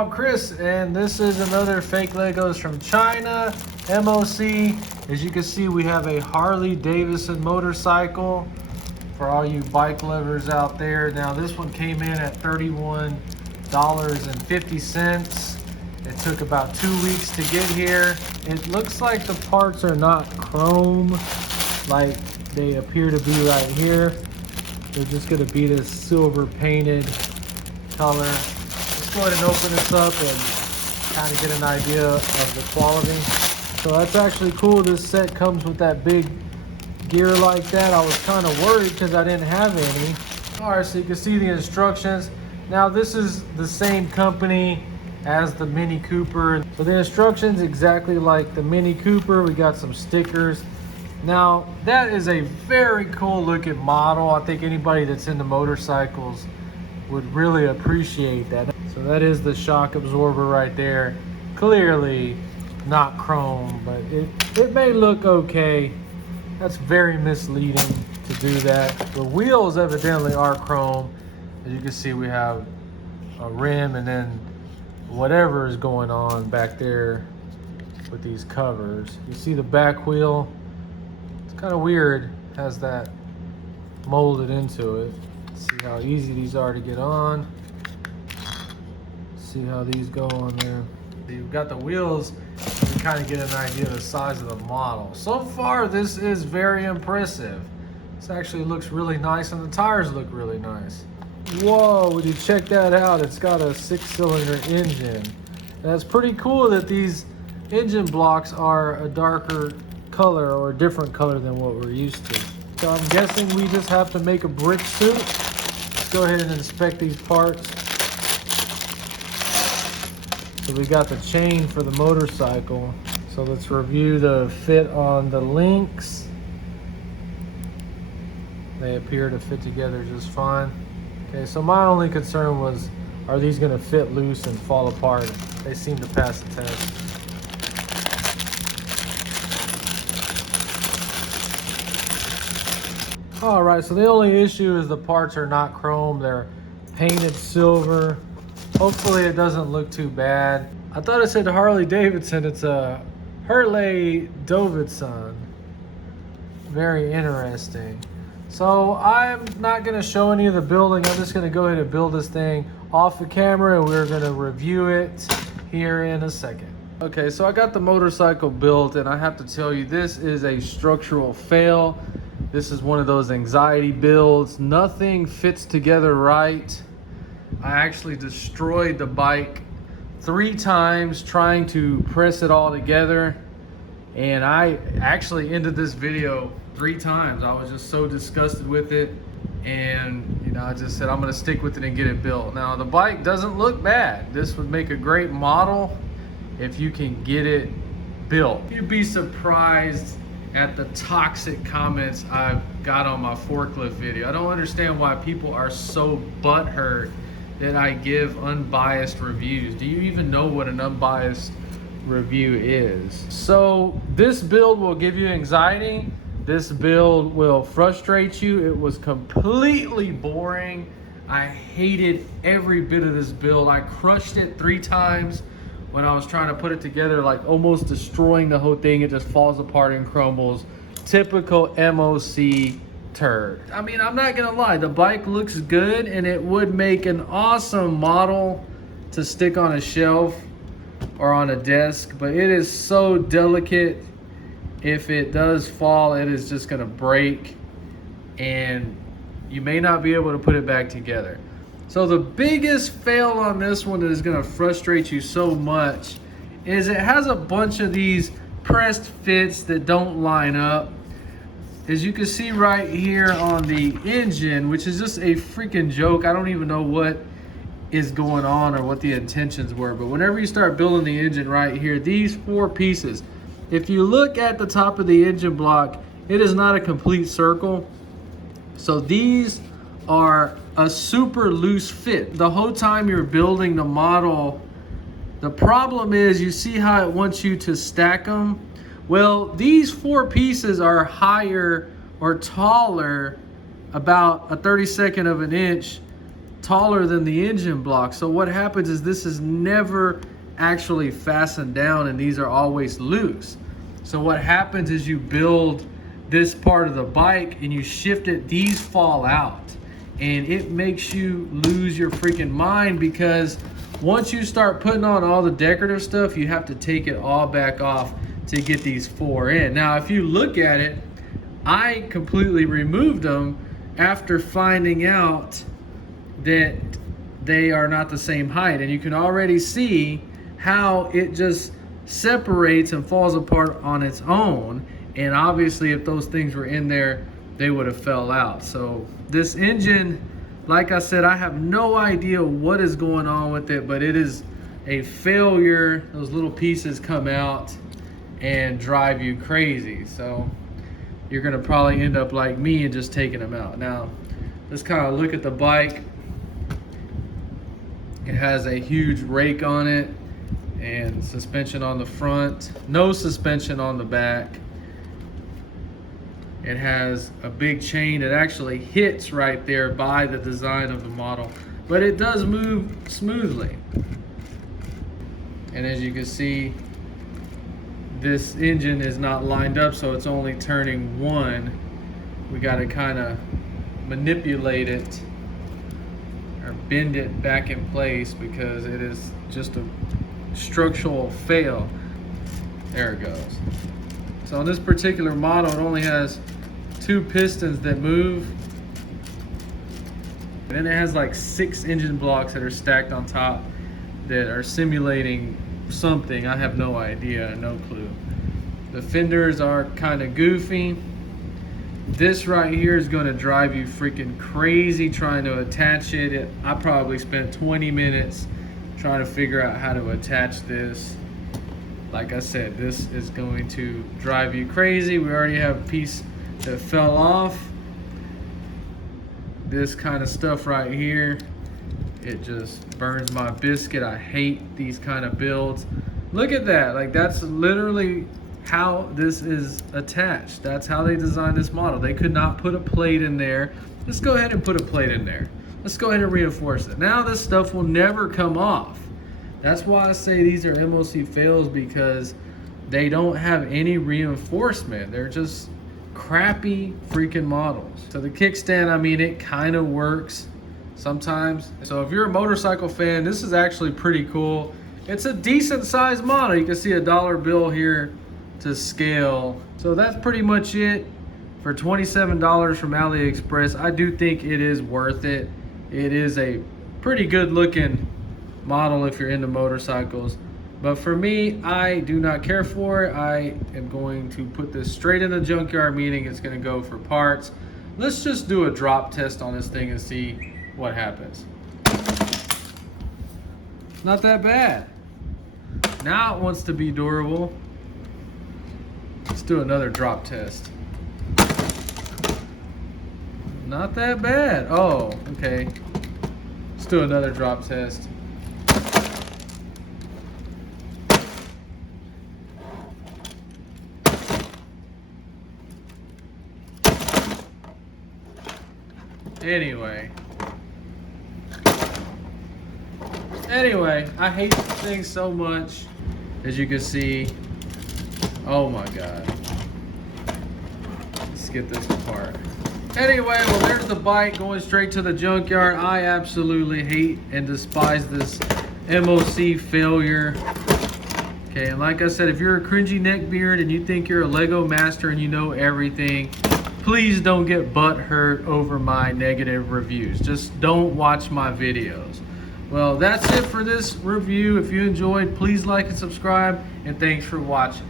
I'm Chris, and this is another fake Legos from China, MOC. As you can see, we have a Harley Davidson motorcycle for all you bike lovers out there. Now this one came in at $31.50. It took about 2 weeks to get here. It looks like the parts are not chrome like they appear to be right here. They're just gonna be this silver painted color. Let's go ahead and open this up and kind of get an idea of the quality. So that's actually cool. This set comes with that big gear like that. I was kind of worried because I didn't have any. All right, so you can see the instructions. Now this is the same company as the Mini Cooper. So the instructions exactly like the Mini Cooper. We got some stickers. Now that is a very cool looking model. I think anybody that's into motorcycles would really appreciate that. So that is the shock absorber right there. Clearly not chrome, but it may look okay. That's very misleading to do that. The wheels evidently are chrome. As you can see, we have a rim and then whatever is going on back there with these covers. You see the back wheel. It's kind of weird, has that molded into it. See how easy these are to get on. See how these go on there. You've got the wheels to kind of get an idea of the size of the model. So far, this is very impressive. This actually looks really nice, and the tires look really nice. Whoa, would you check that out? It's got a 6-cylinder engine. That's pretty cool that these engine blocks are a darker color or a different color than what we're used to. So I'm guessing we just have to make a brick suit. Let's go ahead and inspect these parts. So we got the chain for the motorcycle. So let's review the fit on the links. They appear to fit together just fine. Okay, so my only concern was, are these gonna fit loose and fall apart? They seem to pass the test. All right, so the only issue is the parts are not chrome. They're painted silver. Hopefully it doesn't look too bad. I thought it said Harley Davidson. It's a Harley Davidson. Very interesting. So I'm not gonna show any of the building. I'm just gonna go ahead and build this thing off the camera, and we're gonna review it here in a second. Okay, so I got the motorcycle built, and I have to tell you, this is a structural fail. This is one of those anxiety builds. Nothing fits together right. I actually destroyed the bike 3 times trying to press it all together. And I actually ended this video 3 times. I was just so disgusted with it. And I just said, I'm gonna stick with it and get it built. Now the bike doesn't look bad. This would make a great model if you can get it built. You'd be surprised at the toxic comments I've got on my forklift video. I don't understand why people are so butthurt that I give unbiased reviews. Do you even know what an unbiased review is? So this build will give you anxiety. This build will frustrate you. It was completely boring. I hated every bit of this build. I crushed it 3 times when I was trying to put it together, like almost destroying the whole thing. It just falls apart and crumbles. Typical MOC turd. I mean, I'm not gonna lie, the bike looks good and it would make an awesome model to stick on a shelf or on a desk, but it is so delicate. If it does fall, it is just gonna break and you may not be able to put it back together. So the biggest fail on this one that is gonna frustrate you so much is it has a bunch of these pressed fits that don't line up. As you can see right here on the engine, which is just a freaking joke. I don't even know what is going on or what the intentions were, but whenever you start building the engine right here, these 4 pieces, if you look at the top of the engine block, it is not a complete circle. So these are a super loose fit. The whole time you're building the model, the problem is, you see how it wants you to stack them? Well, these 4 pieces are higher or taller about a 32nd of an inch taller than the engine block. So what happens is this is never actually fastened down, and these are always loose. So what happens is you build this part of the bike and you shift it, these fall out, and it makes you lose your freaking mind, because once you start putting on all the decorative stuff, you have to take it all back off to get these 4 in. Now, if you look at it, I completely removed them after finding out that they are not the same height, and you can already see how it just separates and falls apart on its own. And obviously if those things were in there, they would have fell out. So this engine, like I said, I have no idea what is going on with it, but it is a failure. Those little pieces come out and drive you crazy. So you're gonna probably end up like me and just taking them out. Now, let's kind of look at the bike. It has a huge rake on it and suspension on the front, no suspension on the back. It has a big chain that actually hits right there by the design of the model, but it does move smoothly. And as you can see, this engine is not lined up, so it's only turning 1. We got to kind of manipulate it or bend it back in place, because it is just a structural fail. There it goes. So on this particular model, it only has 2 pistons that move, and then it has like 6 engine blocks that are stacked on top that are simulating something. I have no idea, no clue. The fenders are kind of goofy. This right here is going to drive you freaking crazy trying to attach it. I probably spent 20 minutes trying to figure out how to attach this. Like I said, this is going to drive you crazy. We already have a piece that fell off. This kind of stuff right here, it just burns my biscuit. I hate these kind of builds. Look at that. Like, that's literally how this is attached. That's how they designed this model. They could not put a plate in there. Let's go ahead and put a plate in there. Let's go ahead and reinforce it. Now this stuff will never come off. That's why I say these are MOC fails, because they don't have any reinforcement. They're just crappy freaking models. So the kickstand, I mean, it kind of works sometimes. So if you're a motorcycle fan, this is actually pretty cool. It's a decent sized model. You can see a dollar bill here to scale. So that's pretty much it for $27 from AliExpress. I do think it is worth it. It is a pretty good looking model if you're into motorcycles. But for me, I do not care for it. I am going to put this straight in the junkyard, meaning it's going to go for parts. Let's just do a drop test on this thing and see what happens. Not that bad. Now it wants to be durable. Let's do another drop test. Not that bad. Oh, okay. Let's do another drop test. Anyway, I hate the thing so much. As you can see, oh my God. Let's get this apart. Anyway, well, there's the bike going straight to the junkyard. I absolutely hate and despise this MOC failure. Okay, and like I said, if you're a cringy neckbeard and you think you're a Lego master and you know everything, please don't get butt hurt over my negative reviews. Just don't watch my videos. Well, that's it for this review. If you enjoyed, please like and subscribe, and thanks for watching.